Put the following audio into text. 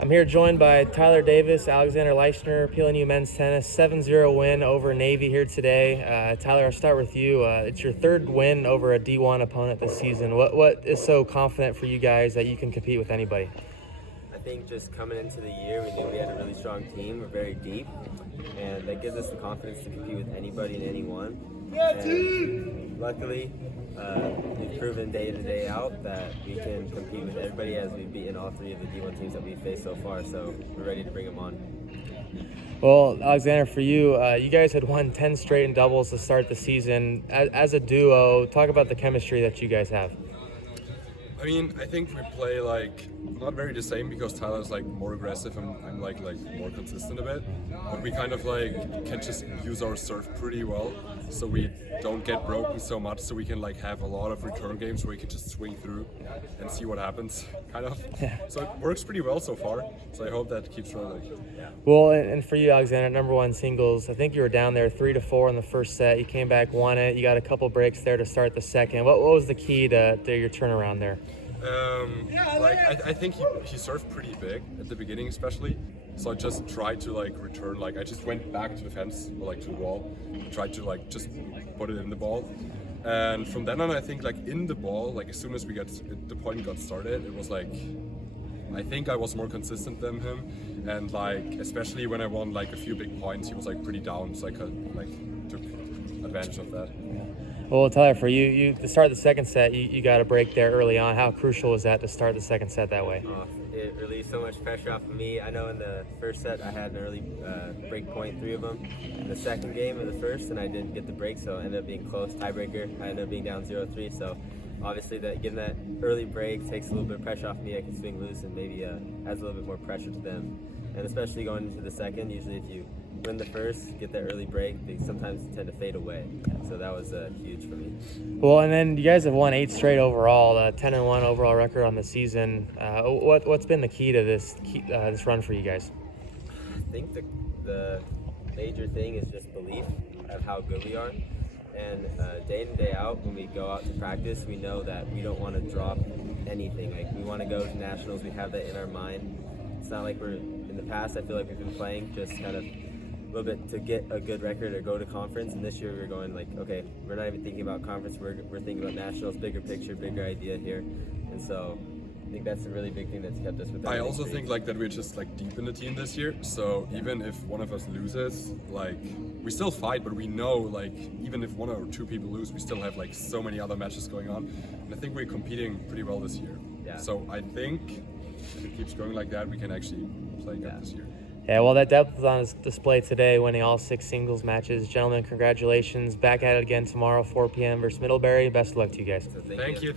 I'm here joined by Tyler Davis, Alexander Leichner, PLNU men's tennis, 7-0 win over Navy here today. Tyler, I'll start with you. It's your third win over a D1 opponent this season. What is so confident for you guys that you can compete with anybody? I think just coming into the year, we knew we had a really strong team. We're very deep, and that gives us the confidence to compete with anybody and anyone. And luckily, we've proven day in, day out that we can compete with everybody, as we've beaten all three of the D1 teams that we've faced so far, so we're ready to bring them on. Well, Alexander, for you, you guys had won 10 straight in doubles to start the season. As a duo, talk about the chemistry that you guys have. I mean, I think we play not very the same, because Tyler's more aggressive and I'm like more consistent a bit. But we kind of can just use our serve pretty well, so we don't get broken so much. So we can have a lot of return games where we can just swing through and see what happens, kind of. Yeah. So it works pretty well so far. So I hope that keeps rolling. Well, and for you, Alexander, #1 singles, I think you were down there 3-4 in the first set. You came back, won it. You got a couple breaks there to start the second. What was the key to your turnaround there? I think he served pretty big at the beginning, especially. So I just tried to return. I just went back to the fence, or to the wall, tried to just put it in the ball. And from then on, I think in the ball, as soon as the point got started, it was I think I was more consistent than him, and especially when I won a few big points, he was pretty down, so I took advantage of that. Well, Tyler, for you to start the second set, you got a break there early on. How crucial was that to start the second set that way? It relieved so much pressure off of me. I know in the first set I had an early break point, 3 of them. In the second game of the first, and I didn't get the break, so it ended up being close, tiebreaker. I ended up being down 0-3, so obviously getting that early break takes a little bit of pressure off me. I can swing loose and maybe adds a little bit more pressure to them. And especially going into the second, usually if you win the first, get that early break, they sometimes tend to fade away. So that was huge for me. Well, and then you guys have won 8 straight overall, 10-1 overall record on the season. What's been the key to this run for you guys? I think the major thing is just belief of how good we are. And day in, day out, when we go out to practice, we know that we don't want to drop anything. We want to go to nationals. We have that in our mind. It's not like in the past, I feel like we've been playing just kind of a little bit to get a good record or go to conference. And this year we're going okay, we're not even thinking about conference. We're thinking about nationals, bigger picture, bigger idea here. And so I think that's a really big thing that's kept us with that. I also think that we're just deep in the team this year. So even if one of us loses, we still fight, but we know even if 1 or 2 people lose, we still have so many other matches going on. And I think we're competing pretty well this year. Yeah. So I think if it keeps going like that, we can actually play good this year. Yeah, well, that depth was on display today, winning all 6 singles matches. Gentlemen, congratulations. Back at it again tomorrow, 4 p.m. versus Middlebury. Best of luck to you guys. So Thank you.